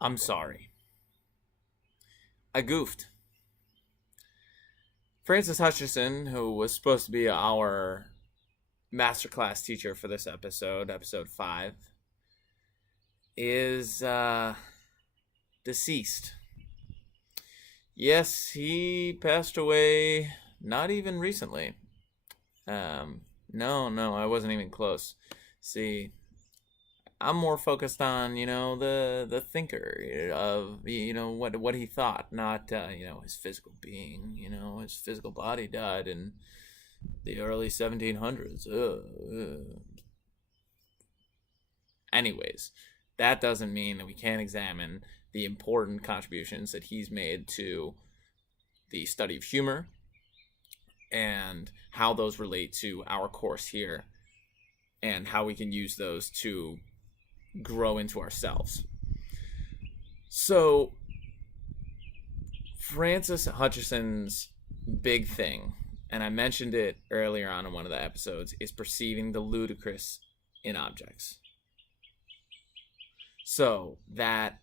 I'm sorry. I goofed. Francis Hutcheson, who was supposed to be our MasterClass teacher for this episode, episode 5, is deceased. Yes, he passed away not even recently. No, I wasn't even close. See, I'm more focused on the thinker of what he thought, not his physical being. His physical body died in the early 1700s. Anyways, that doesn't mean that we can't examine the important contributions that he's made to the study of humor and how those relate to our course here and how we can use those to grow into ourselves. So, Francis Hutcheson's big thing, and I mentioned it earlier on in one of the episodes, is perceiving the ludicrous in objects. So, that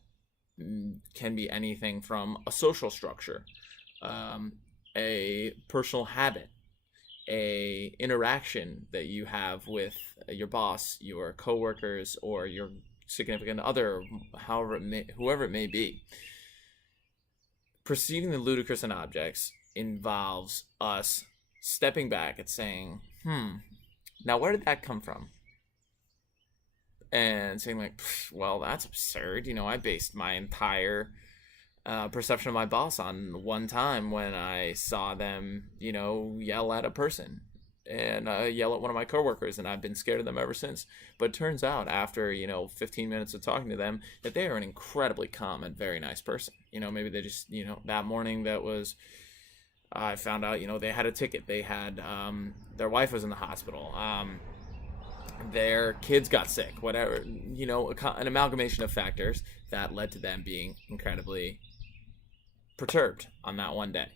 can be anything from a social structure, a personal habit, a interaction that you have with your boss, your coworkers, or your significant other, whoever it may be. Perceiving the ludicrous in objects involves us stepping back and saying, now where did that come from? And saying like, well, that's absurd. I based my entire perception of my boss on one time when I saw them, yell at a person and yell at one of my coworkers, and I've been scared of them ever since. But it turns out after 15 minutes of talking to them that they are an incredibly calm and very nice person. Maybe they just that morning I found out they had a ticket. They had their wife was in the hospital. Their kids got sick. Whatever, an amalgamation of factors that led to them being incredibly perturbed on that one day.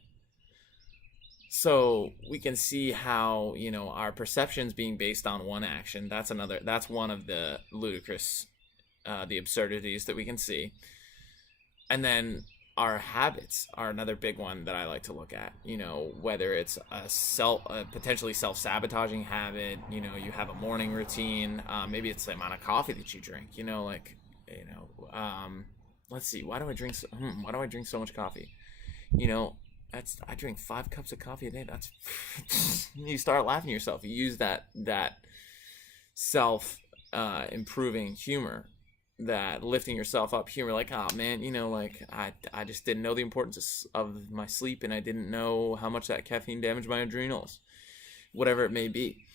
So we can see how our perceptions being based on one action, that's one of the ludicrous, the absurdities that we can see. And then our habits are another big one that I like to look at. Whether it's a potentially self-sabotaging habit. You have a morning routine. Maybe it's the amount of coffee that you drink. Let's see. Why do I drink so much coffee? I drink 5 cups of coffee a day. That's you start laughing at yourself. You use that self improving humor, that lifting yourself up humor, like, oh man, I just didn't know the importance of my sleep, and I didn't know how much that caffeine damaged my adrenals, whatever it may be.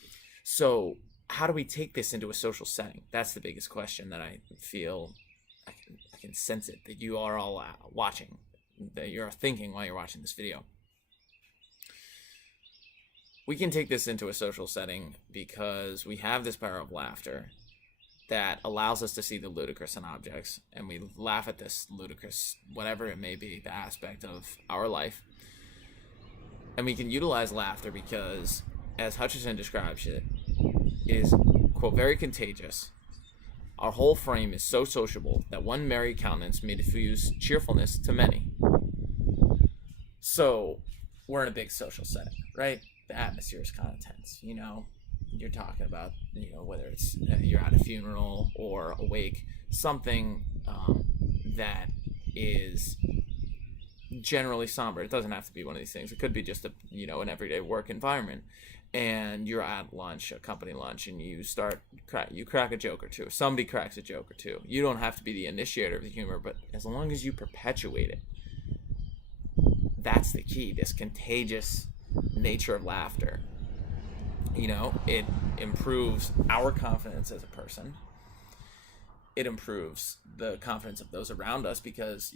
So how do we take this into a social setting? That's the biggest question that I feel I can sense it, that you are all watching, that you're thinking while you're watching this video. We can take this into a social setting because we have this power of laughter that allows us to see the ludicrous in objects, and we laugh at this ludicrous, whatever it may be, the aspect of our life. And we can utilize laughter because, as Hutcheson describes it, is, quote, very contagious. Our whole frame is so sociable that one merry countenance may diffuse cheerfulness to many. So, we're in a big social setting, right? The atmosphere is kind of tense, You're talking about, whether it's you're at a funeral or a wake, something that is generally somber. It doesn't have to be one of these things. It could be just an everyday work environment, and you're at lunch, a company lunch, and you crack a joke or two. Somebody cracks a joke or two. You don't have to be the initiator of the humor, but as long as you perpetuate it, that's the key. This contagious nature of laughter. It improves our confidence as a person. It improves the confidence of those around us because,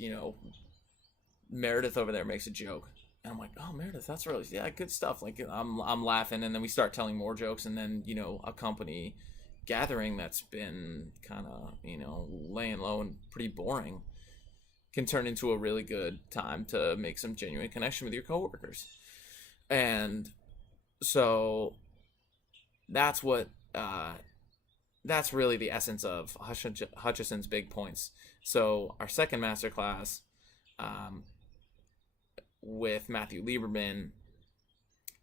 Meredith over there makes a joke. And I'm like, oh, Meredith, that's really, good stuff. Like, I'm laughing, and then we start telling more jokes, and then, a company gathering that's been kind of, laying low and pretty boring can turn into a really good time to make some genuine connection with your coworkers. And so that's what that's really the essence of Hutcheson's big points. So our second masterclass, um, with Matthew Lieberman,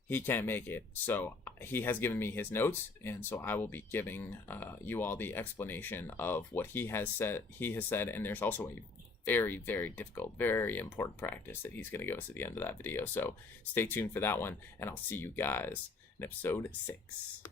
he can't make it, so he has given me his notes, and so I will be giving you all the explanation of what he has said. And there's also a very, very difficult, very important practice that he's going to give us at the end of that video. So stay tuned for that one, and I'll see you guys in episode 6.